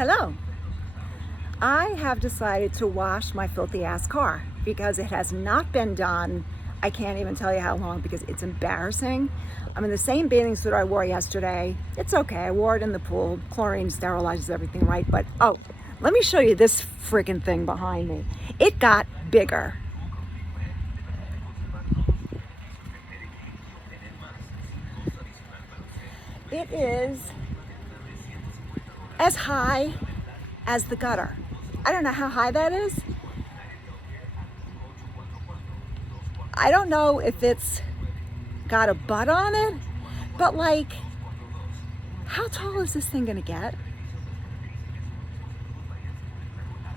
Hello. I have decided to wash my filthy ass car because it has not been done. I can't even tell you how long because it's embarrassing. I'm in the same bathing suit I wore yesterday. It's okay. I wore it in the pool. Chlorine sterilizes everything, right? But oh, let me show you this freaking thing behind me. It got bigger. It is as high as the gutter. I don't know how high that is. I don't know if it's got a butt on it, but like, how tall is this thing gonna get?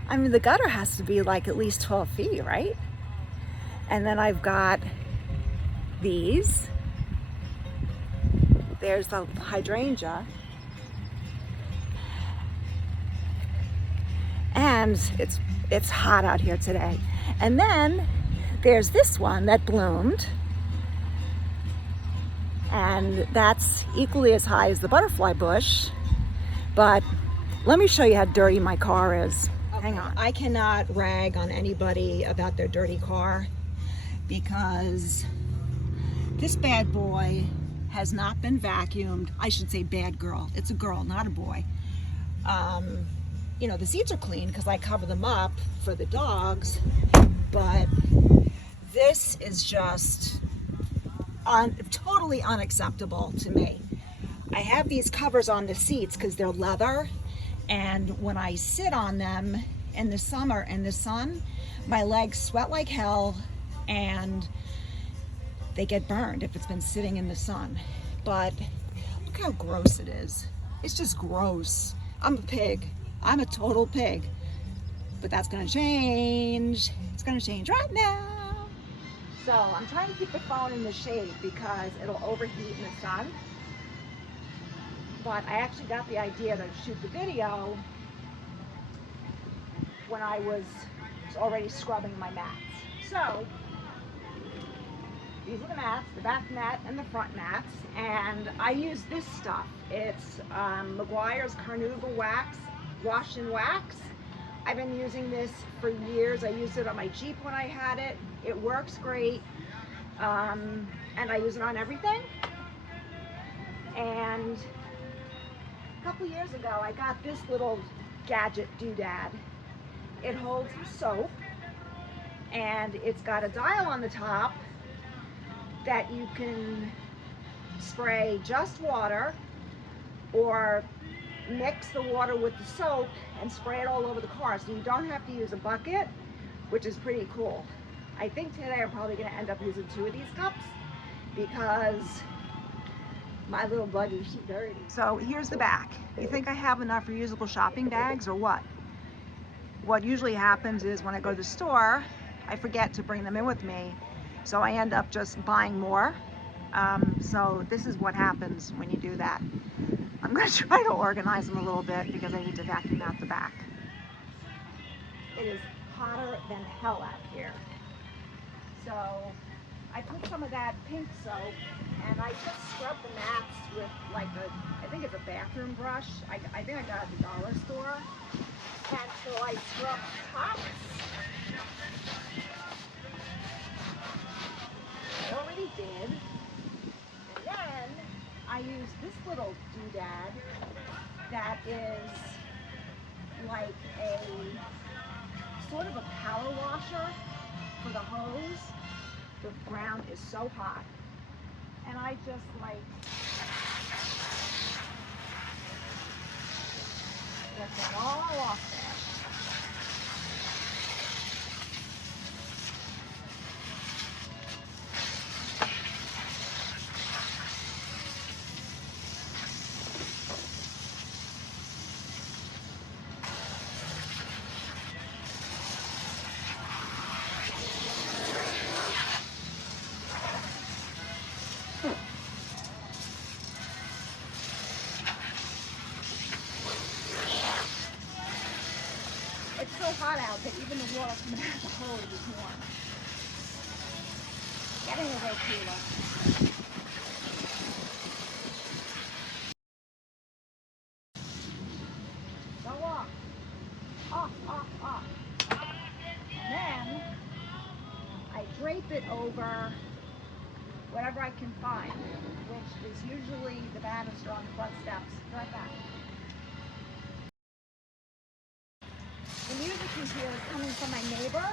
I mean, the gutter has to be like at least 12 feet, right? And then I've got these. There's the hydrangea. And it's hot out here today. And then there's this one that bloomed. And that's equally as high as the butterfly bush. But let me show you how dirty my car is. Hang on. I cannot rag on anybody about their dirty car because this bad boy has not been vacuumed. I should say bad girl. It's a girl, not a boy. You know, the seats are clean because I cover them up for the dogs, but this is just totally unacceptable to me. I have these covers on the seats because they're leather, and when I sit on them in the summer in the sun, my legs sweat like hell and they get burned if it's been sitting in the sun. But look how gross it is. It's just gross. I'm a pig. I'm a total pig. But that's gonna change. It's gonna change right now. So I'm trying to keep the phone in the shade because it'll overheat in the sun. But I actually got the idea to shoot the video when I was already scrubbing my mats. So these are the mats, the back mat and the front mats, and I use this stuff. It's Meguiar's Carnauba Wax, Wash and Wax. I've been using this for years. I used it on my Jeep when I had it. It works great, and I use it on everything. And a couple years ago, I got this little gadget doodad. It holds soap, and it's got a dial on the top that you can spray just water or mix the water with the soap and spray it all over the car, so you don't have to use a bucket, which is pretty cool. I think today I'm probably going to end up using 2 of these cups because my little buggy's dirty. So here's the back. You think I have enough reusable shopping bags or what? What usually happens is when I go to the store, I forget to bring them in with me, so I end up just buying more. So this is what happens when you do that. I'm going to try to organize them a little bit because I need to vacuum out the back. It is hotter than hell out here. So I put some of that pink soap and I just scrub the mats with like I think it's a bathroom brush. I think I got it at the dollar store. And so I scrub the tops. I already did. And then I use this little doodad that is like a sort of a power washer for the hose. The ground is so hot. And I just like get them all off there. It's so hot out that even the water coming out of the hose is warm. Getting a little cooler. So off, off, off. And then I drape it over whatever I can find, which is usually the banister on the front steps. Right back. The music you hear is coming from my neighbor.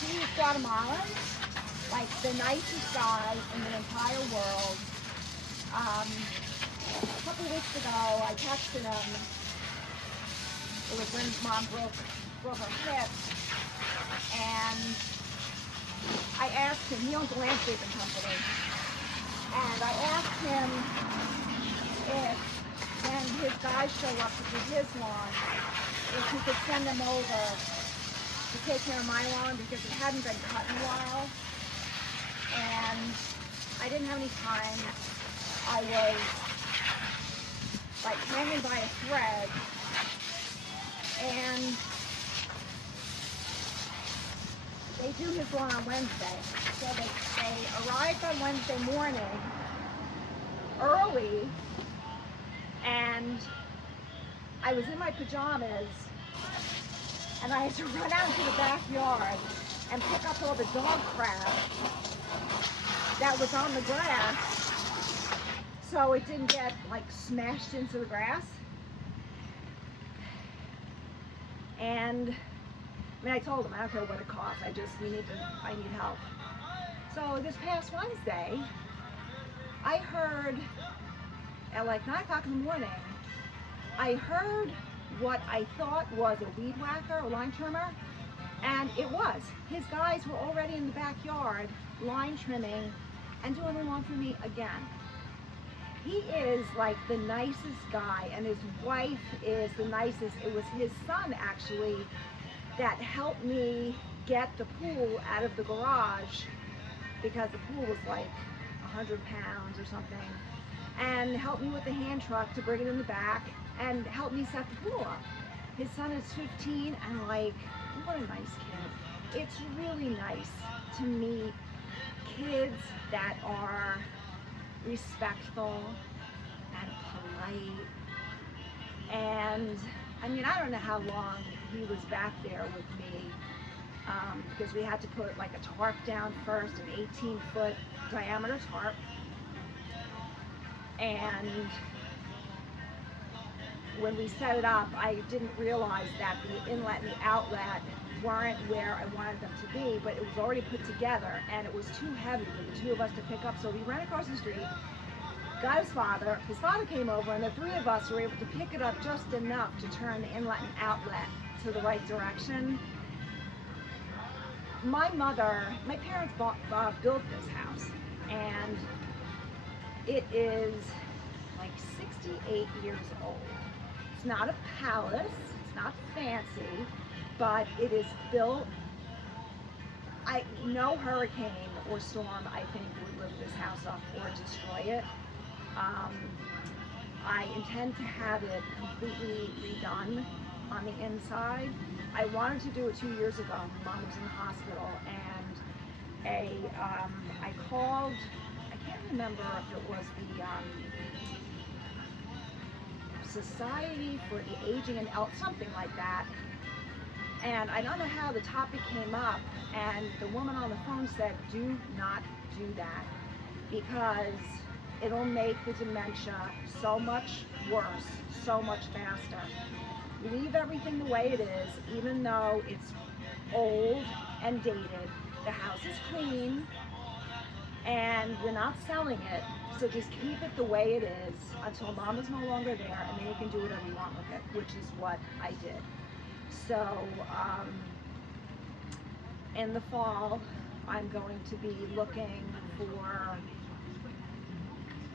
He's Guatemalan, like the nicest guy in the entire world. A couple weeks ago, I texted him. It was when Mom broke her hip, and I asked him. He owns a landscaping company, and I asked him if, when his guys show up to do his lawn, if he could send them over to take care of my lawn because it hadn't been cut in a while, and I didn't have any time. I was like hanging by a thread, and they do his lawn on Wednesday. So they arrived on Wednesday morning early, and I was in my pajamas, and I had to run out into the backyard and pick up all the dog crap that was on the grass so it didn't get like smashed into the grass. And I mean, I told him I don't care what it costs. I need help. So this past Wednesday, I heard at like 9 o'clock in the morning, I heard what I thought was a weed whacker, a line trimmer, and it was. His guys were already in the backyard line trimming and doing the lawn for me again. He is like the nicest guy, and his wife is the nicest. It was his son actually that helped me get the pool out of the garage because the pool was like 100 pounds or something, and helped me with the hand truck to bring it in the back and help me set the pool up. His son is 15, and like, what a nice kid. It's really nice to meet kids that are respectful and polite. And I mean, I don't know how long he was back there with me, because we had to put like a tarp down first, an 18-foot diameter tarp. And when we set it up, I didn't realize that the inlet and the outlet weren't where I wanted them to be, but it was already put together, and it was too heavy for the two of us to pick up. So we ran across the street, got his father came over, and the three of us were able to pick it up just enough to turn the inlet and outlet to the right direction. My parents built this house, and it is like 68 years old. It's not a palace, it's not fancy, but it is built. No hurricane or storm, I think, would lift this house up or destroy it. I intend to have it completely redone on the inside. I wanted to do it 2 years ago. Mom was in the hospital, and I called, I can't remember if it was the Society for the Aging and something like that. And I don't know how the topic came up, and the woman on the phone said, do not do that, because it'll make the dementia so much worse, so much faster. Leave everything the way it is, even though it's old and dated. The house is clean, and we're not selling it, so just keep it the way it is until Mom is no longer there, and then you can do whatever you want with it, which is what I did. So in the fall, I'm going to be looking for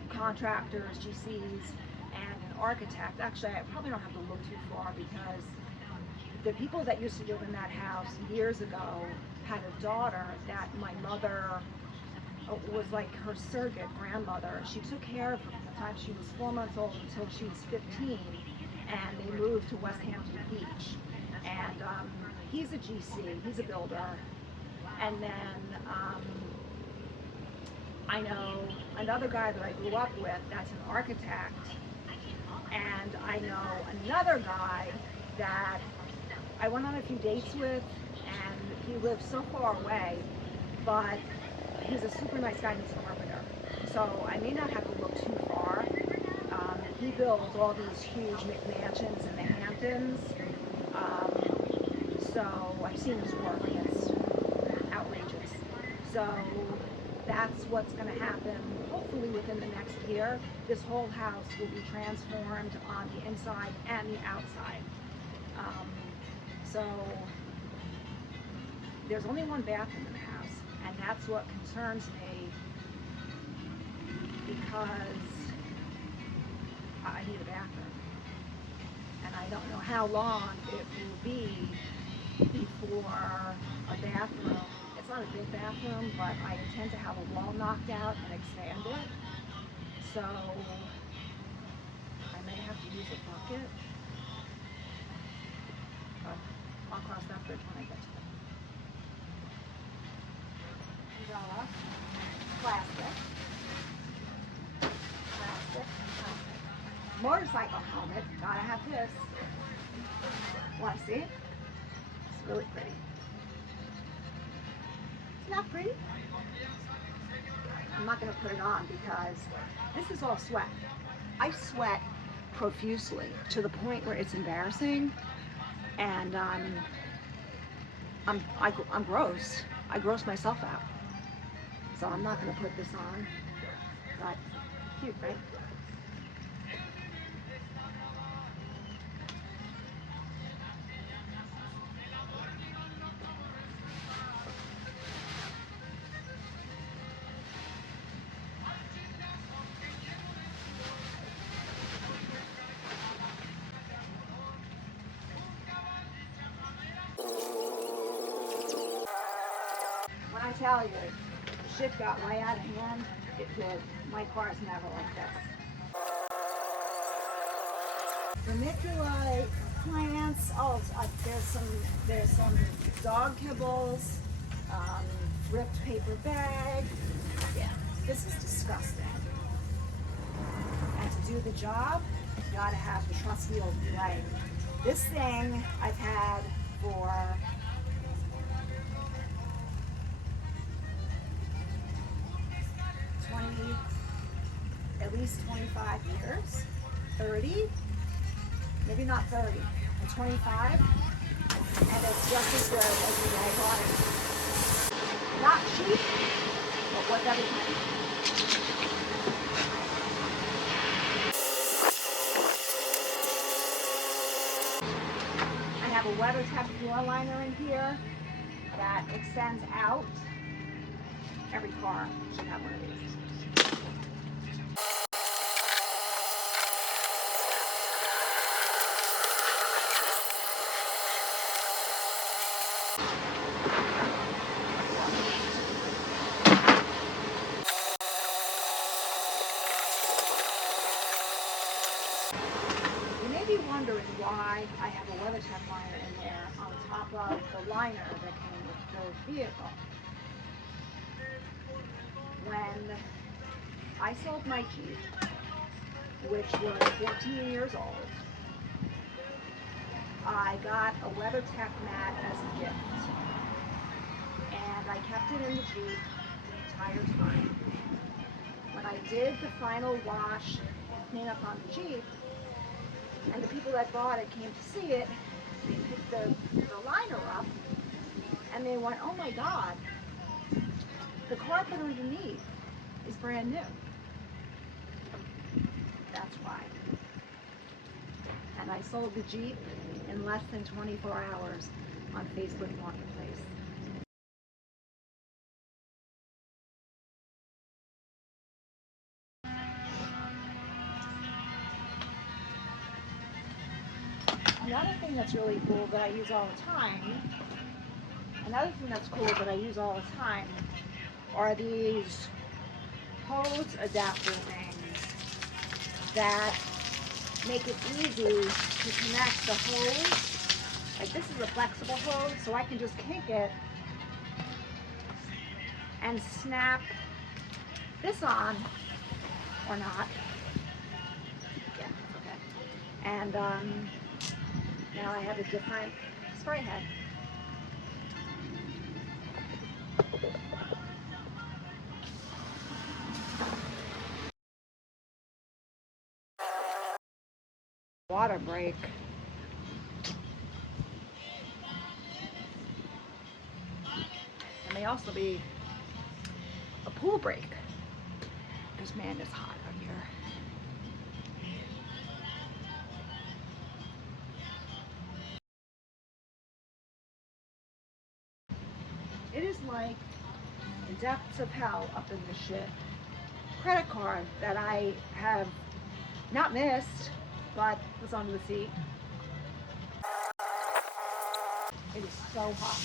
contractors, GCs, and an architect. Actually, I probably don't have to look too far, because the people that used to live in that house years ago had a daughter that my mother was like her surrogate grandmother. She took care of her from the time she was 4 months old until she was 15, and they moved to West Hampton Beach. And he's a GC, he's a builder. And then I know another guy that I grew up with that's an architect, and I know another guy that I went on a few dates with, and he lives so far away, but he's a super nice guy and he's a carpenter. So I may not have to look too far. He builds all these huge McMansions in the Hamptons. So I've seen his work and it's outrageous. So that's what's going to happen hopefully within the next year. This whole house will be transformed on the inside and the outside. So there's only one bathroom in the house, and that's what concerns me because I need a bathroom. And I don't know how long it will be before a bathroom. It's not a big bathroom, but I intend to have a wall knocked out and expand it. So I may have to use a bucket, but I'll cross that bridge when I get to it. Umbrella, plastic, plastic. Motorcycle helmet, gotta have this. Want to see it? It's really pretty. Isn't that pretty? I'm not going to put it on because this is all sweat. I sweat profusely to the point where it's embarrassing, and I'm gross. I gross myself out. So I'm not going to put this on. But cute, right? When I tell you, shit got way out of hand, it did. My car's never like this. Vermiculite plants. Oh, there's some dog kibbles, ripped paper bag. Yeah, this is disgusting. And to do the job, you gotta have the trusty old blade. This thing I've had for at least 25 years, 30, maybe not 30, but 25, and it's just as good as the day I bought it. Not cheap, but worth every penny. I have a WeatherTech floor liner in here that extends out. Every car should have one of these. You may be wondering why I have a WeatherTech liner in there on top of the liner that came with the vehicle. When I sold my Jeep, which was 14 years old, I got a WeatherTech mat as a gift, and I kept it in the Jeep the entire time. When I did the final wash and cleanup on the Jeep, and the people that bought it came to see it, they picked the liner up, and they went, "Oh my God, the carpet underneath is brand new." That's why. And I sold the Jeep in less than 24 hours on Facebook Marketplace. Another thing that's really cool that I use all the time, are these hose adapter things that make it easy to connect the hose. Like, this is a flexible hose, so I can just kink it and snap this on, or not. Yeah, okay. And now I have a different Spray head. Water break. And may also be a pool break. Because man, it's hot out here. It is like the depths of hell up in this shit. Credit card that I have not missed, but was under the seat. It is so hot.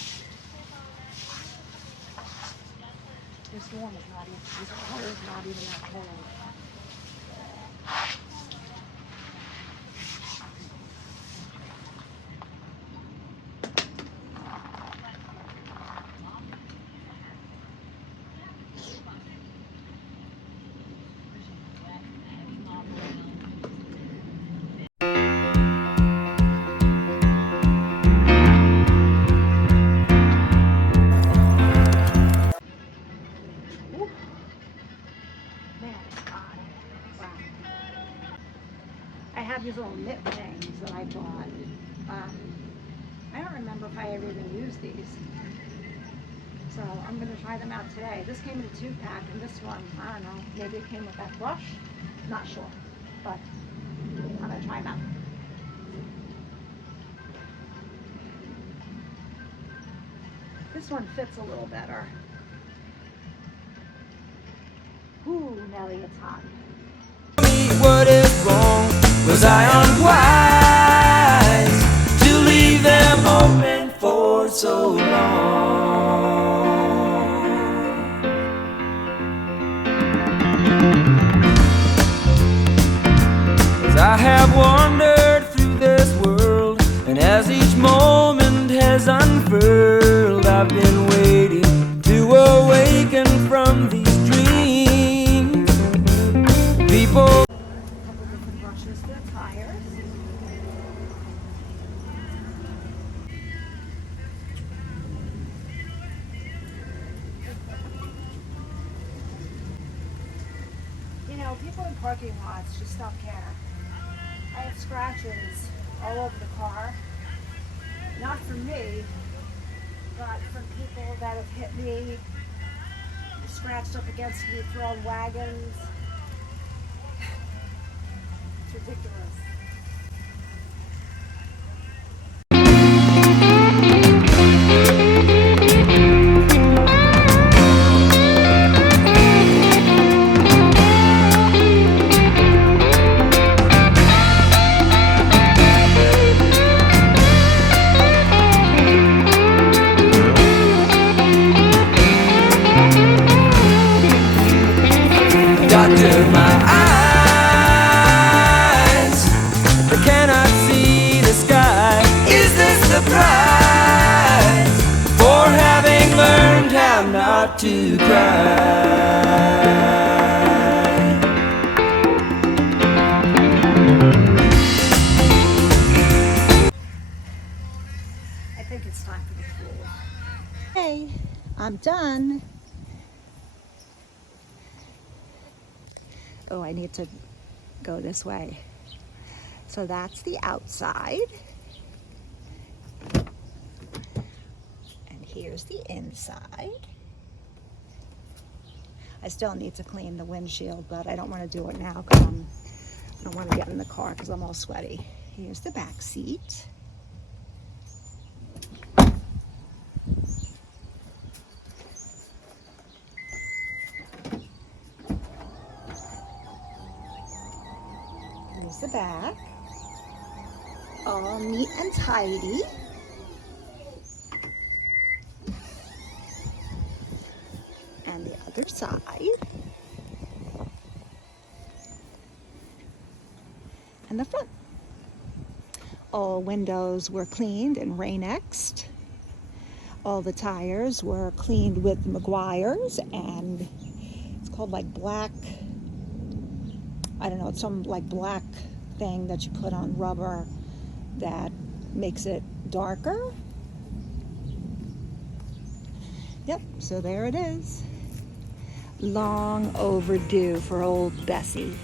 This warm is not even, this water is not even that cold. Ooh. Man, it's hot. Wow. I have these little knit things that I bought. I don't remember if I ever even used these. So I'm going to try them out today. This came in a 2-pack, and this one, I don't know, maybe it came with that brush. Not sure, but I'm going to try them out. This one fits a little better. Ooh, Nelly, it's hot. What is wrong? Was I unwise to leave them open for so long? 'Cause I have wandered through this world, and as each moment has unfurled, I've been waiting to awaken from these dreams. People. Brushes for the tires. You know, people in parking lots just don't care. I have scratches all over the car. Not from me, but from people that have hit me, scratched up against me, thrown wagons. It's ridiculous. Doctor, my eyes, they cannot see the sky. Is this the price for having learned how not to cry? I think it's time for the pool. Hey, I'm done. Oh, I need to go this way. So that's the outside. And here's the inside. I still need to clean the windshield, but I don't want to do it now because I don't want to get in the car because I'm all sweaty. Here's the back seat. Here's the back. All neat and tidy. And the other side. And the front. All windows were cleaned and Rain-X'd. All the tires were cleaned with Meguiar's, and it's called like black, I don't know, it's some like black thing that you put on rubber that makes it darker. Yep, so there it is. Long overdue for old Bessie.